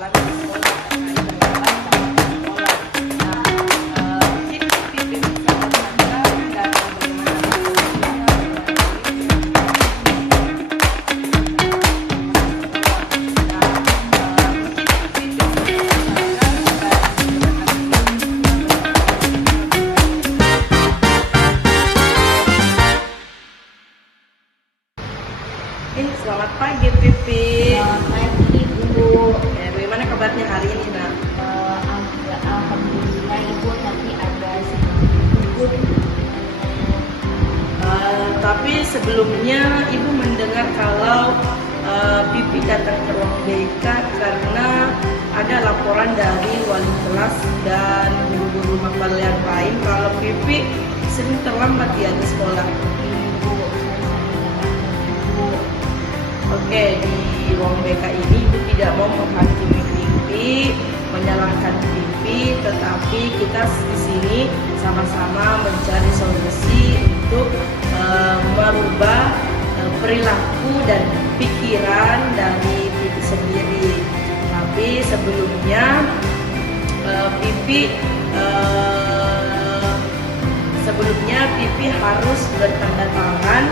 permasalahan di sekolah terkait dengan cabang sekolah. Nah, mungkin Pipi bisa menjelaskan dan bagaimana selamat pagi Pipi. Selamat pagi Ibu. Bagaimana kabarnya hari ini nak? Alhamdulillah Ibu, tapi ada sedikit Tapi sebelumnya Ibu mendengar kalau Pipi datang ke ruang BK karena ada laporan dari wali kelas dan guru-guru mapel yang lain kalau Pipi sering terlambat di sekolah. Ibu. Oke, di ruang BK ini Ibu tidak mau menghakimi Pipi, menyalahkan Pipi, tetapi kita di sini sama-sama mencari solusi untuk merubah perilaku dan pikiran dari Pipi sendiri. Tapi sebelumnya Pipi harus bertanda tangan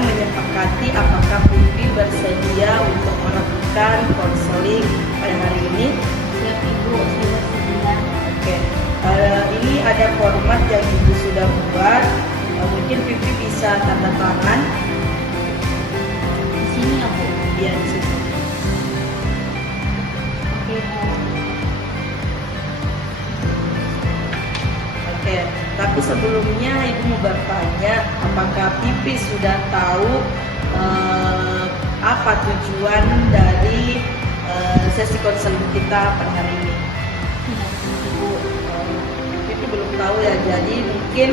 menyepakati apakah Pipi bersedia untuk melakukan konseling pada hari ini. Siap Ibu, sudah bersedia. Oke, ini ada format yang Ibu sudah buat. Mungkin Pipi bisa tanda tangan Di sini ya Bu. ya di situ. Oke Bu. Oke, tapi sebelumnya Ibu mau bertanya, apakah Pipi sudah tahu apa tujuan dari sesi konseling kita pada hari ini? Ibu. Pipi belum tahu ya, jadi mungkin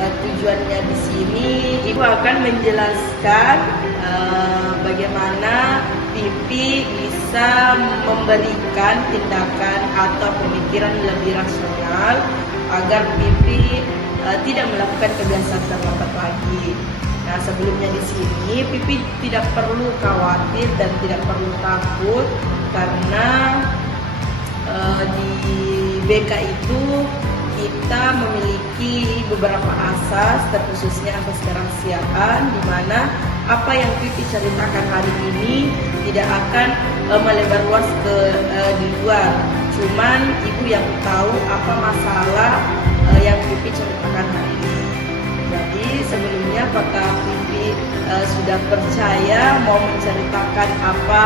tujuannya di sini Ibu akan menjelaskan bagaimana Pipi bisa memberikan tindakan atau pemikiran lebih rasional agar Pipi tidak melakukan kebiasaan terlambat lagi. Nah, sebelumnya di sini Pipi tidak perlu khawatir dan tidak perlu takut karena di BK itu kita memiliki beberapa asas, terkhususnya asas kerahasiaan, di mana apa yang Pipi ceritakan hari ini tidak akan melebar luas di luar. Cuman Ibu yang tahu apa masalah yang Pipi ceritakan hari ini. Jadi sebelumnya apakah Pipi sudah percaya mau menceritakan apa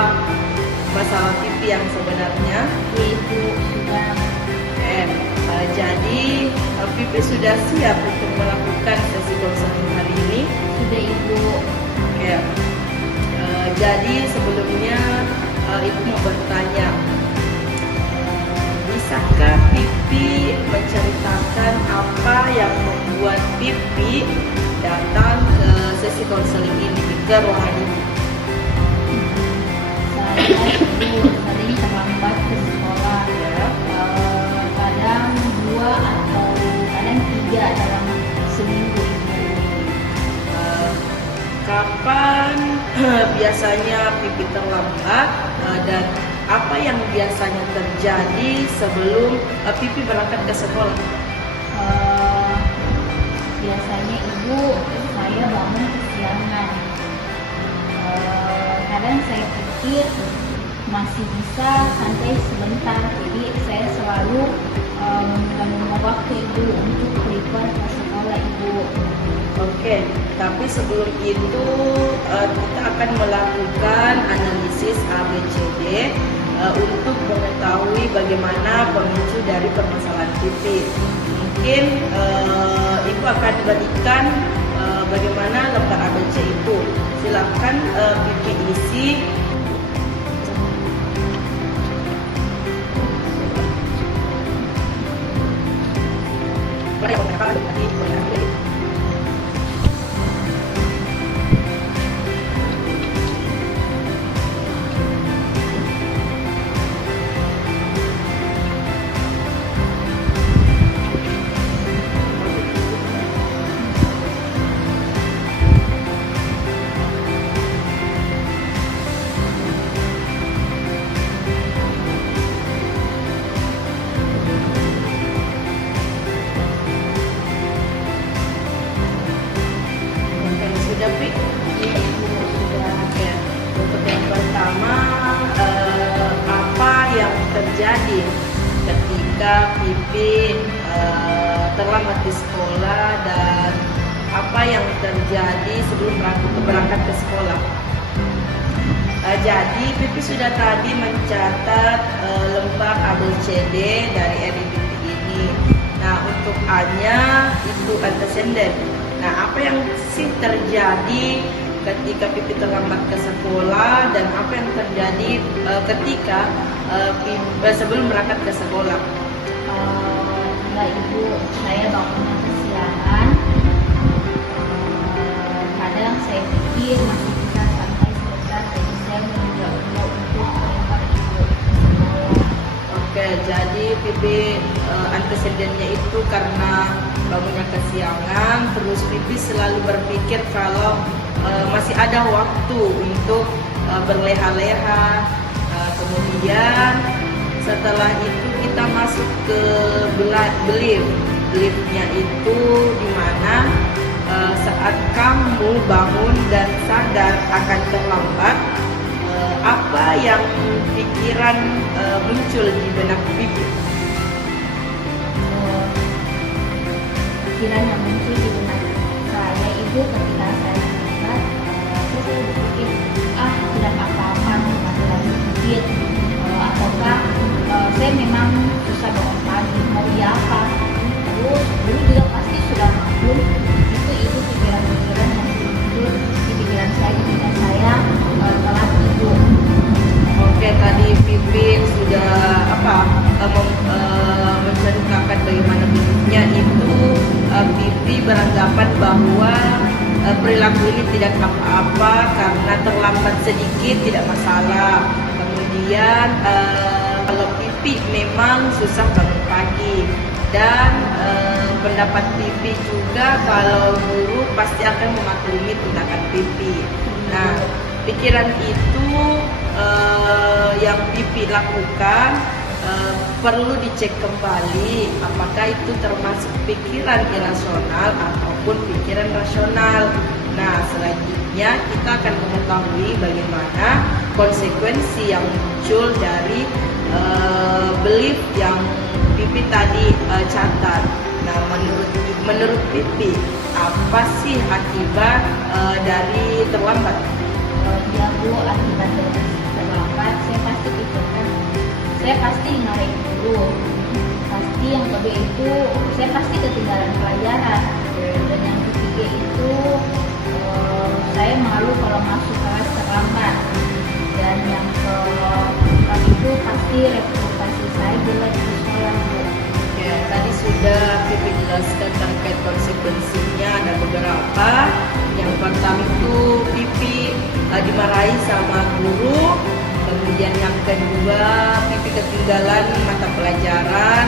masalah Pipi yang sebenarnya? Ibu sudah. Jadi Pipi sudah siap untuk melakukan sesi konseling hari ini. Sudah Ibu. Ya. Jadi sebelumnya Ibu mau bertanya, bisakah Pipi menceritakan apa yang membuat Pipi datang ke sesi konseling ini ke ruangan ini? Saya sering terlambat ke sekolah. Ya. Kadang 2 atau kadang 3 dalam seminggu Ibu. Kapan biasanya Pipi terlambat dan apa yang biasanya terjadi sebelum Pipi berangkat ke sekolah? Biasanya Ibu, saya bangun kesiangan. Kadang saya pikir masih bisa santai sebentar, jadi saya selalu menunggu waktu Ibu untuk prepare ke sekolah Ibu. Oke, tapi sebelum itu kita akan melakukan analisis ABCD untuk mengetahui bagaimana pemicu dari permasalahan Pipi. Mungkin Ibu akan berikan bagaimana lembar ABC itu. Silakan Pipi isi. ketika Pipi terlambat di sekolah dan apa yang terjadi sebelum berangkat ke sekolah. Jadi Pipi sudah tadi mencatat lembar ABCD dari RIPP ini. Nah, untuk A-nya itu antecedent. Nah, apa yang sih terjadi ketika Pipi terlambat ke sekolah dan apa yang terjadi ketika sebelum berangkat ke sekolah? Enggak Ibu, saya bangunnya kesiangan. Kadang saya pikir masih bisa sampai sebentar, jadi saya menunda untuk perintah Ibu. Oke, jadi Pipi antecedennya itu karena bangunnya kesiangan, terus Pipi selalu berpikir kalau masih ada waktu untuk berleha-leha. Kemudian setelah itu kita masuk ke beliefnya itu dimana saat kamu bangun dan sadar akan terlambat, apa yang pikiran muncul di benak Pipi? Pikiran yang muncul di benak saya Ibu ketika saya terlambat, saya berpikir tidak apa-apa, masih lagi sedikit, ataukah saya memang susah bangun pagi, mau apa? Terus dulu juga pasti sudah maklum, itu pikiran-pikiran yang muncul di pikiran saya ketika saya telat tidur. Oke, tadi Pipi sudah menceritakan bagaimana beliefnya itu. Pipi beranggapan bahwa perilaku ini tidak apa-apa karena terlambat sedikit tidak masalah. Kemudian kalau Pipi memang susah bangun pagi dan pendapat Pipi juga kalau guru pasti akan memaklumi tindakan Pipi. Nah, pikiran itu yang Pipi lakukan perlu dicek kembali apakah itu termasuk pikiran irasional ataupun pikiran rasional. Nah, selanjutnya kita akan mengetahui bagaimana konsekuensi yang muncul dari belief yang Pipi tadi catat. Nah, menurut Pipi, apa sih akibat dari terlambat? Ya Bu, akibat dari terlambat saya pasti pikirkan, saya pasti ngarahin dulu, pasti yang kedua itu saya pasti ketinggalan pelajaran, dan yang ketiga itu saya malu kalau masuk kelas terlambat, dan yang keempat itu pasti reputasi saya jelek di sekolah Bu. Ya, tadi sudah Pipi jelaskan terkait konsekuensinya, ada beberapa. Yang pertama itu Pipi dimarahi sama guru. Kemudian yang kedua, Pipi ketinggalan mata pelajaran.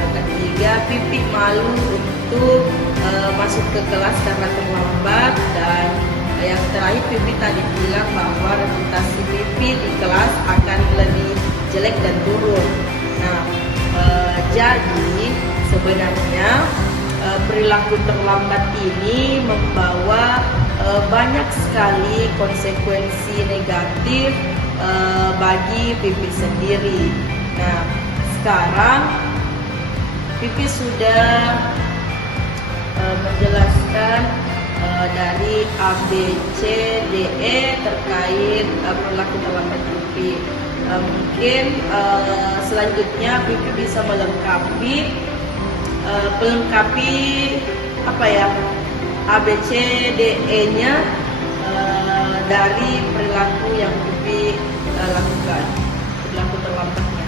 Yang ketiga, Pipi malu untuk masuk ke kelas karena terlambat. Dan yang terakhir, Pipi tadi bilang bahwa reputasi Pipi di kelas akan lebih jelek dan turun. Nah, jadi sebenarnya perilaku terlambat ini membawa banyak sekali konsekuensi negatif bagi Pipi sendiri. Nah, sekarang Pipi sudah menjelaskan dari A, B, C, D, E terkait perilaku terlambat Pipi. Mungkin selanjutnya Pipi bisa melengkapi A, B, C, D, E-nya dari perilaku yang Pipi lakukan, perilaku terlambatnya.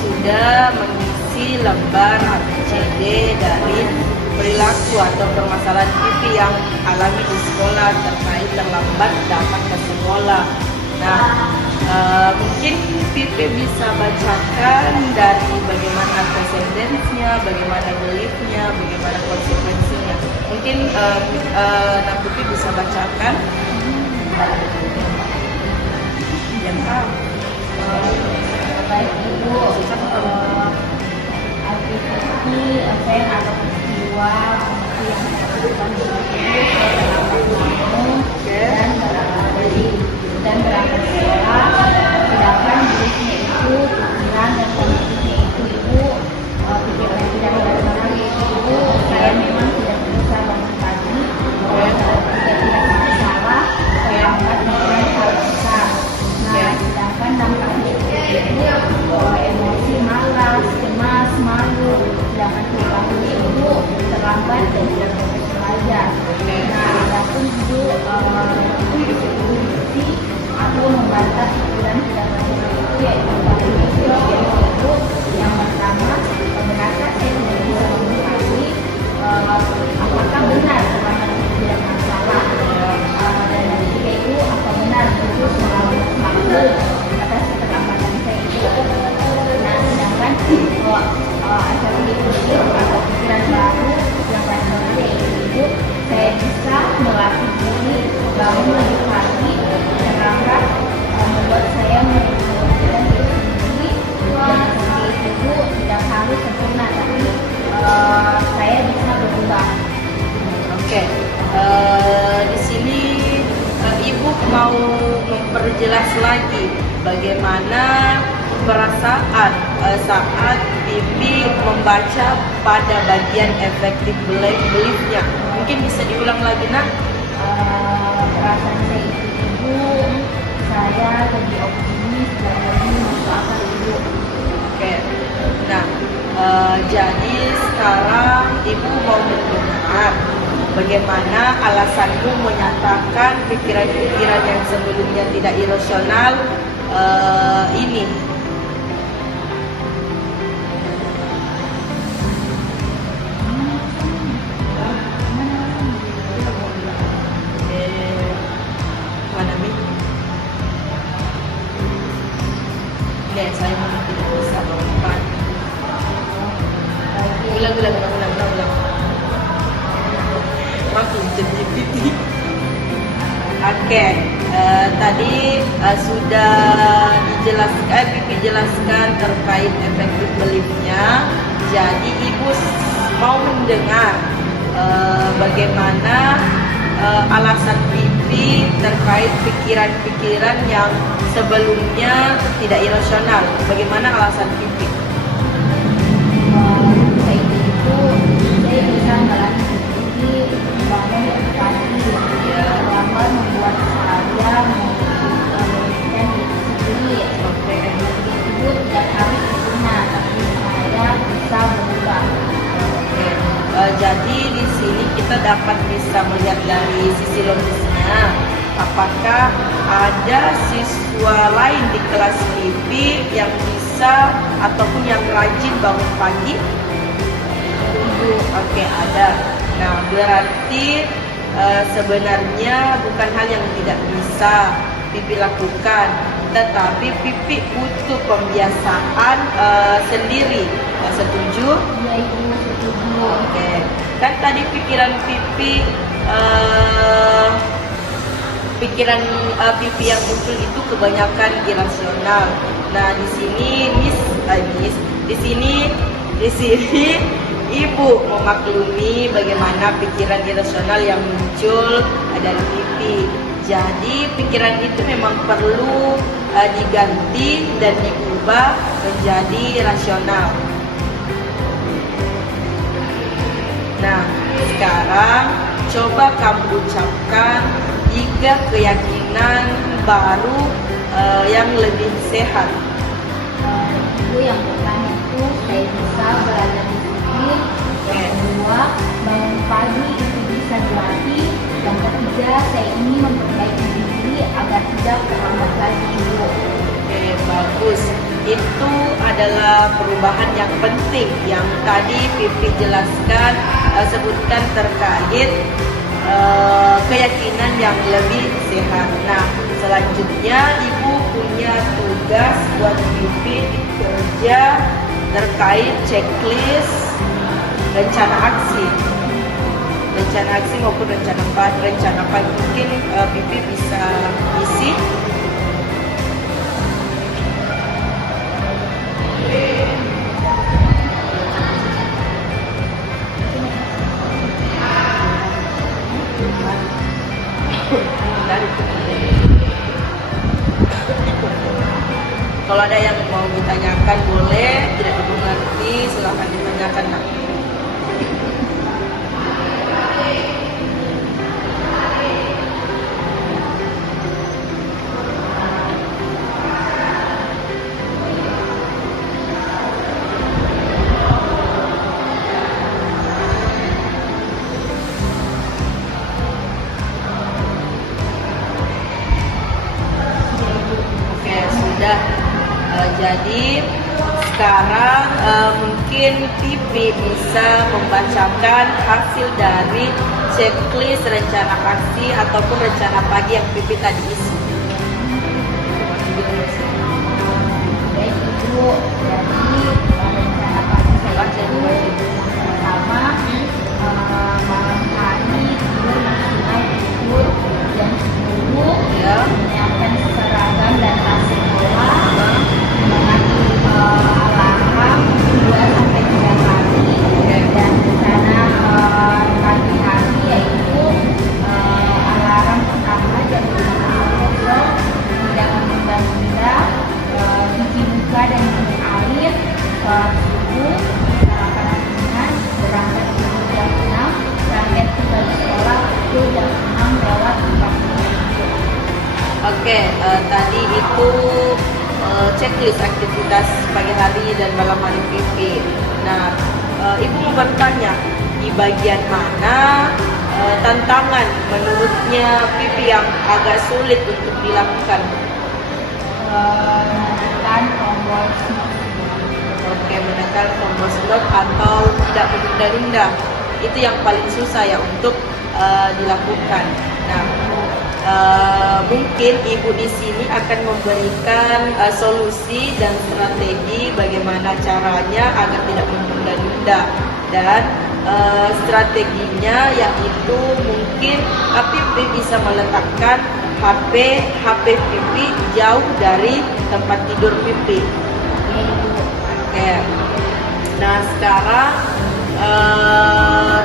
sudah mengisi lembar ABCD dari perilaku atau permasalahan pipi yang alami di sekolah terkait terlambat datang ke sekolah. Nah, mungkin Pipi bisa bacakan dari bagaimana presendensinya, bagaimana beliefnya, bagaimana konsekuensinya. Mungkin Pipi bisa bacakan. Baik Ibu, aktiviti event atau peristiwa yang dilakukan dan berangkat sekolah. Sedangkan beliefnya itu pikiran dan kondisinya itu Ibu, pikiran tidak benar-benar itu Ibu, saya memang tidak bisa bangun pagi, tidak masalah, saya angkat pikiran kalau bisa. Nah, sedangkan dampaknya itu emosi malas, cemas, malu, sedangkan perilakunya itu terlambat dan tidak fokus belajar. Nah, adapun Ibu bukti atau membantah pikiran tidak belajar itu yaitu itu yang pertama, merasa saya tidak bisa bangun pagi, apakah benar terlambat tidak masalah, dan yang ketiga itu apa benar itu selalu atas keterlambatan saya itu. Nah, sedangkan asal itu atau pikiran baru yang baru itu saya bisa melatih diri bangun lebih pagi, terlambat membuat saya menjadi diri sendiri, dan seperti itu tidak harus sempurna, tapi saya bisa berubah. Oke, di sini Ibu mau memperjelas lagi bagaimana perasaan saat Pipi membaca pada bagian efektif beliefnya. Mungkin bisa diulang lagi, Nak? Perasaan saya itu Ibu, saya lebih optimis dan lebih masuk akal Ibu. Oke, nah jadi sekarang Ibu mau mendengar bagaimana alasanmu menyatakan pikiran-pikiran yang sebelumnya tidak irasional ini. Mana Mi? Saya tidak bisa melakukan. Ulang. Waktu ChatGPT. Oke, tadi sudah dijelaskan, Pipi jelaskan terkait efektif beliefnya. Jadi Ibu mau mendengar bagaimana alasan Pipi terkait pikiran-pikiran yang sebelumnya tidak irasional. Bagaimana alasan Pipi? Saya bisa melatih diri bangun pagi, terlambat membuat saya memberikan diri sendiri. Itu tidak harus sempurna, tapi saya bisa berubah. Jadi di sini kita dapat bisa melihat dari sisi logisnya. Apakah ada siswa lain di kelas Pipi yang bisa ataupun yang rajin bangun pagi? Oke, ada. Nah, berarti sebenarnya bukan hal yang tidak bisa Pipi lakukan, tetapi Pipi butuh pembiasaan sendiri. Setuju? Ya, Ibu, setuju. Oke. Kan tadi pikiran Pipi yang muncul itu kebanyakan irasional. Nah, di sini di sini Ibu memaklumi bagaimana pikiran irasional yang muncul dari Pipi. Jadi pikiran itu memang perlu diganti dan diubah menjadi rasional. Nah, sekarang coba kamu ucapkan 3 keyakinan baru yang lebih sehat. Itu yang pertama itu saya bisa berada di sini. Yang kedua, bangun pagi itu bisa dilatih. Yang ketiga, saya ingin memperbaiki diri agar tidak terlambat lagi. Oke, bagus. Itu adalah perubahan yang penting yang tadi Pipi jelaskan, sebutkan terkait keyakinan yang lebih sehat. Nah, selanjutnya Ibu punya tugas buat Pipi kerja terkait checklist rencana aksi. Rencana aksi maupun rencana pagi mungkin Pipi bisa isi. Kalau ada yang mau ditanyakan boleh, tidak dimengerti silahkan ditanyakan. Oke, sudah. Jadi sekarang mungkin Pipi bisa membacakan hasil dari checklist rencana aksi ataupun rencana pagi yang Pipi tadi isi. Baik Ibu, jadi rencana pagi saya itu pertama malam hari tidur maksimal tidur jam 10, Ya. menyiapkan seragam dan tas sekolah dengan alarm 2-3 kali, dan rencana pagi hari yaitu alarm pertama jam 5.00, tidak menunda-nunda, cuci muka dan minum air, sholat subuh, sarapan ringan, berangkat tidur jam 6, target tiba di sekolah pukul jam 6:40. Oke, tadi itu checklist aktivitas pagi hari dan malam hari Pipi. Nah, Ibu mau bertanya, di bagian mana tantangan menurutnya Pipi yang agak sulit untuk dilakukan? Menekan tombol snooze. Oke, menekan tombol stop atau tidak menunda-nunda. Itu yang paling susah ya untuk dilakukan. Nah, mungkin Ibu di sini akan memberikan solusi dan strategi bagaimana caranya agar tidak menunda-nunda, dan strateginya yaitu mungkin Pipi bisa meletakkan HP Pipi jauh dari tempat tidur Pipi. Oke. Nah, sekarang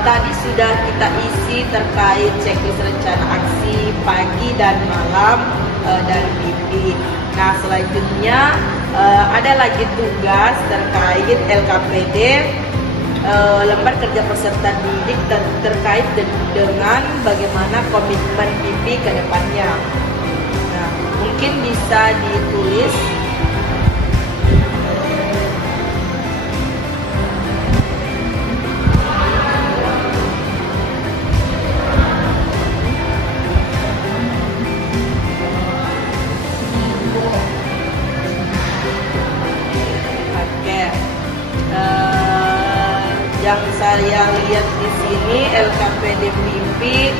tadi sudah kita isi terkait checklist rencana aksi pagi dan malam dari Pipi. Nah, selanjutnya ada lagi tugas terkait LKPD, lembar kerja peserta didik, terkait dengan bagaimana komitmen Pipi ke depannya. Nah, mungkin bisa ditulis. Yang saya lihat di sini LKPD Pipi,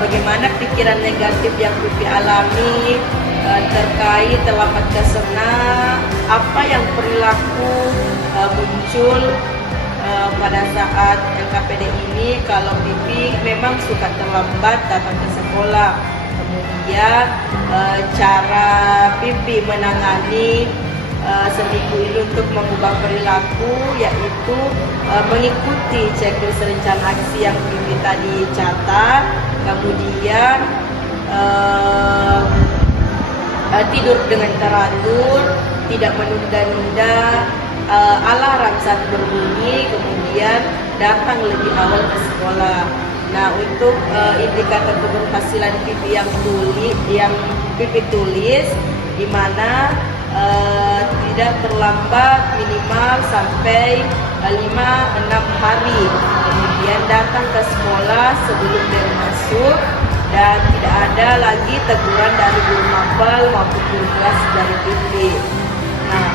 bagaimana pikiran negatif yang Pipi alami terkait terlambat ke sana, apa yang perilaku muncul pada saat LKPD ini kalau Pipi memang suka terlambat datang ke sekolah. Kemudian cara Pipi menangani seminggu ini untuk mengubah perilaku, yaitu mengikuti checklist rencana aksi yang Pipi tadi catat, kemudian tidur dengan teratur, tidak menunda-nunda alarm saat berbunyi, kemudian datang lebih awal ke sekolah. Nah, untuk indikator keberhasilan Pipi yang Pipi tulis, di mana tidak terlambat minimal sampai 5-6 hari. Kemudian datang ke sekolah sebelum bel masuk dan tidak ada lagi teguran dari guru mapel maupun guru kelas dari Pipi. Nah,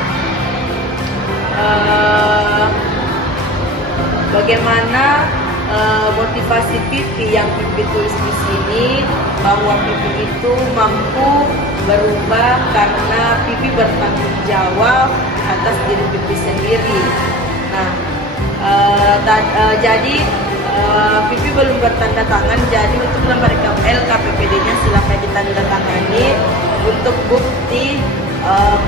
bagaimana motivasi Pipi yang Pipi tulis di sini, bahwa Pipi itu mampu berubah karena Pipi bertanggung jawab atas diri Pipi sendiri. Nah, jadi Pipi belum bertanda tangan, jadi untuk lembar LKPPD-nya silakan ditandatangani untuk bukti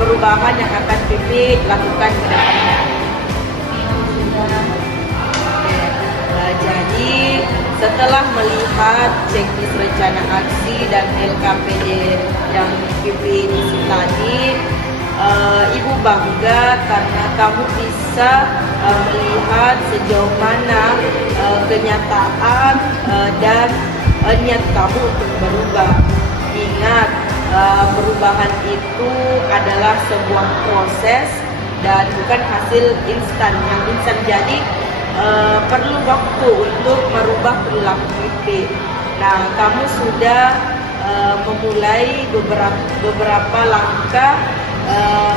perubahan yang akan Pipi lakukan ke depannya. Jadi setelah melihat checklist rencana aksi dan LKPD yang Pipi isi tadi, Ibu bangga karena kamu bisa melihat sejauh mana kenyataan dan niat kamu untuk berubah. Ingat, perubahan itu adalah sebuah proses dan bukan hasil instan. Yang instan jadi perlu waktu untuk merubah perilaku Pipi. Nah, kamu sudah memulai beberapa langkah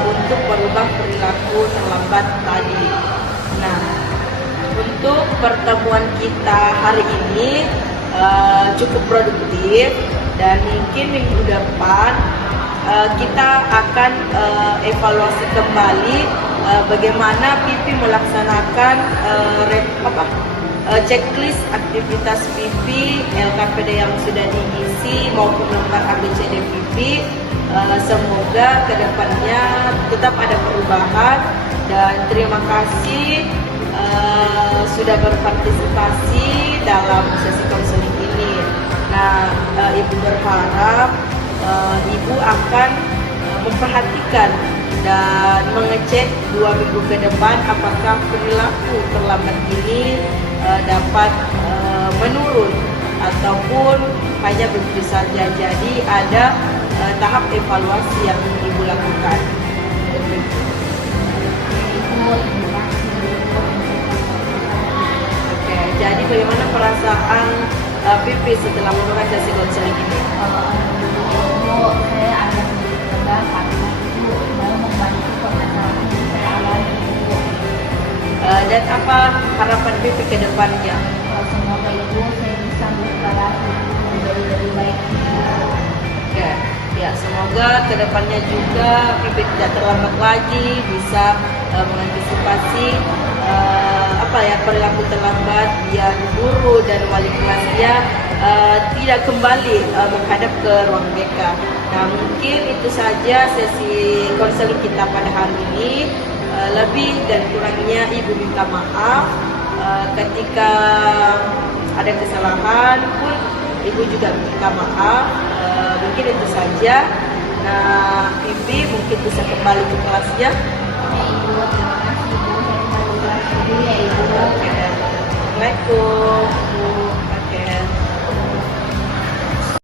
untuk merubah perilaku terlambat tadi. Nah, untuk pertemuan kita hari ini cukup produktif dan mungkin minggu depan kita akan evaluasi kembali bagaimana Pipi melaksanakan checklist aktivitas Pipi, LKPD yang sudah diisi maupun lembar ABCD Pipi. Semoga kedepannya tetap ada perubahan dan terima kasih sudah berpartisipasi dalam sesi konseling ini. Nah, Ibu berharap Ibu akan memperhatikan dan mengecek 2 minggu ke depan apakah perilaku terlambat ini dapat menurun ataupun hanya begitu saja. Jadi ada tahap evaluasi yang Ibu lakukan. Oke, jadi bagaimana perasaan Pipi setelah melakukan sesi konseling ini? Saya ada sedikit lega karena itu mau membantu permasalahan yang saya alami. Dan apa harapan Pipi ke depannya? Semoga itu saya bisa berubah lagi menjadi lebih baik. Ya, semoga kedepannya juga Pipi tidak terlambat lagi, bisa mengantisipasi perilaku terlambat biar guru dan wali kelasnya tidak kembali menghadap ke ruang BK. Nah, mungkin itu saja sesi konseling kita pada hari ini. Lebih dan kurangnya Ibu minta maaf ketika ada kesalahan pun Ibu juga minta maaf. Mungkin itu saja. Nah, Pipi mungkin bisa kembali ke kelasnya. Ibu, terima kasih Ibu. Saya kembali ke kelas dulu ya Ibu. Assalamualaikum.